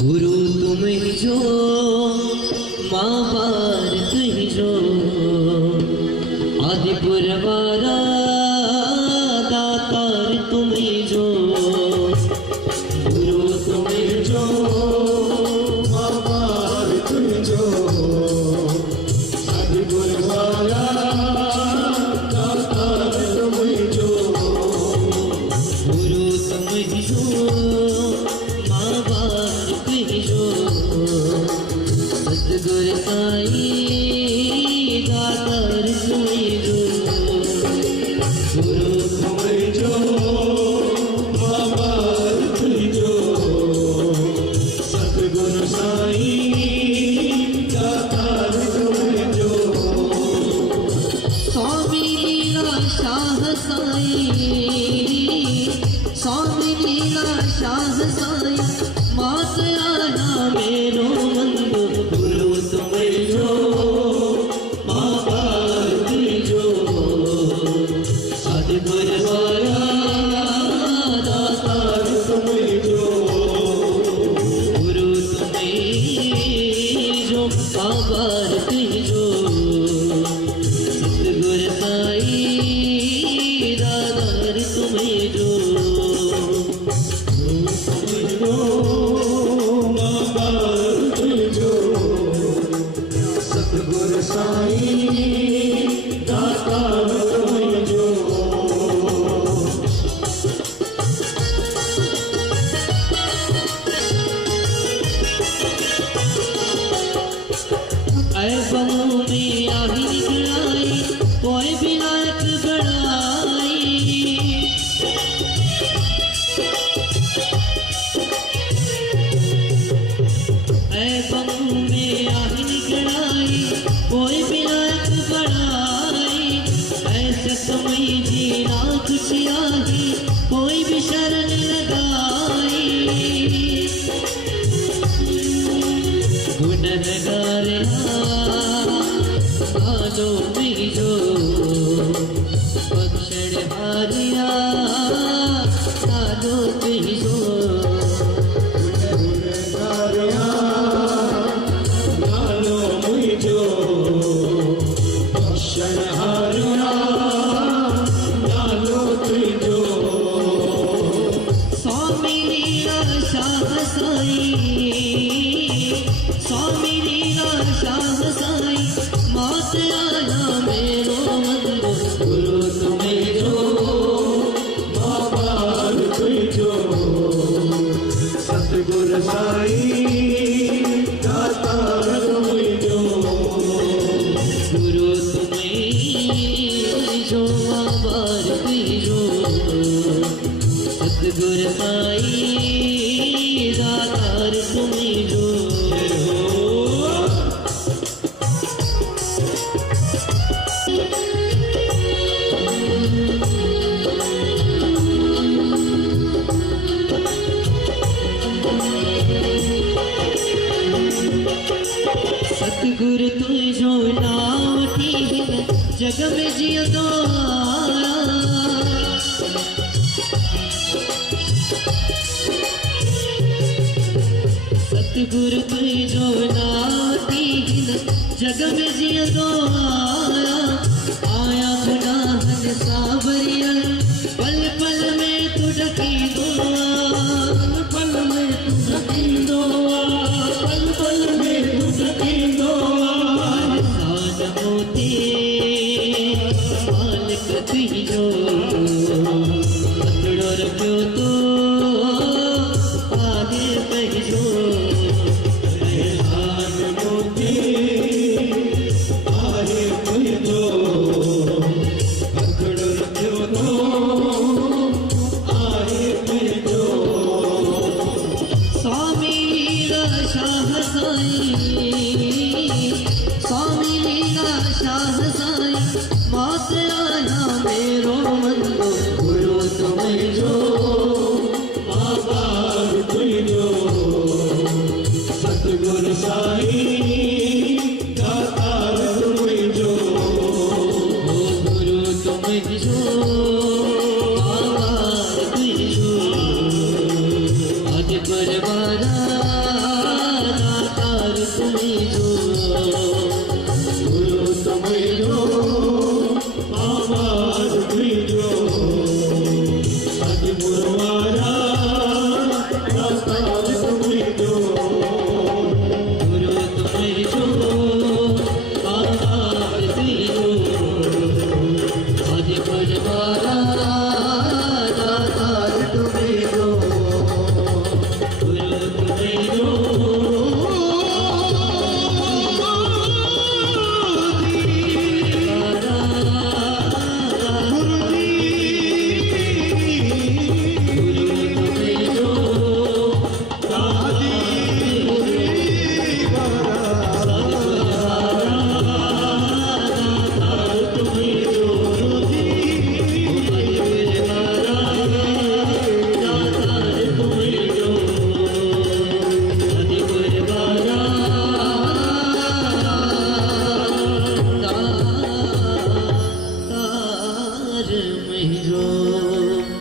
गुरु तुम ही जो माँ बार तुही जो आदि पुरवारा दातार तुम ही जो गुरु तुम ही जो माँ बार तुम जो आदि पुरवारा दातार तुम ही जो गुरु तुम ही जो माँ बार तुही जो सतगुरु साई दातार तुम ही जो गुरु तुम ही जो माँ बार तुम जो सतगुरु साई दातार तुम जो स्वामी लीला शाह साई स्वामी लीला शाह साई मात आया मेरो मंद गुरु तुम जो माँ बार तुम जो सतगुरु वाला दातार तुम जो गुरु तुम जो आभार तुम जो सतगुरु साई दातार तुम जो माँ बार तुम जो सतगुरु साई दातार तुम जो ऐ बमू में आही निकलाई कोई भी लायक बढ़ाई ऐ बमू में आही निकलाई कोई भी लायक बढ़ाई ऐसे समय जीना कुछ आही कोई भी शरण लगाई गुणन गारे आलो बीजो पक्षण हारिया आलो बीजो नालो मुझो क्षण हारिया नालो तुझो स्वामी लीला शाह साई स्वामी लीला शाह साई मात आया मेरो मंद गुरु तुम जो माँ बार तुझो सतगुरु साई दातार तुम जो गुरु तुम जो आभार जो सतगुरु साई दातार तुम जो सतगुरु तू जो नाम ठीक जग में जियो दो सतगुरु तू जो नाम ठीक जग में जियो दो आया गुनाहन सावरिया पल पल में तू ढकी दो पल में तू ढकी दो पल पल में तू ढकी दो सान मोती मालिक तुही जो पकड़ो रखो तो आगे पहजो सान मोती आगे तुझो पकड़ रखो तो आगे तुझो स्वामी लीला शाह साई स्वामी लीला शाह साई मात्र आया मेरो मंद गुरु तुम जो माँ बार तुझो सतगुरु साई दातार तुम जो गुरु तुम जो आभार तुझो आज पर हमारा दातार तुम्हें जो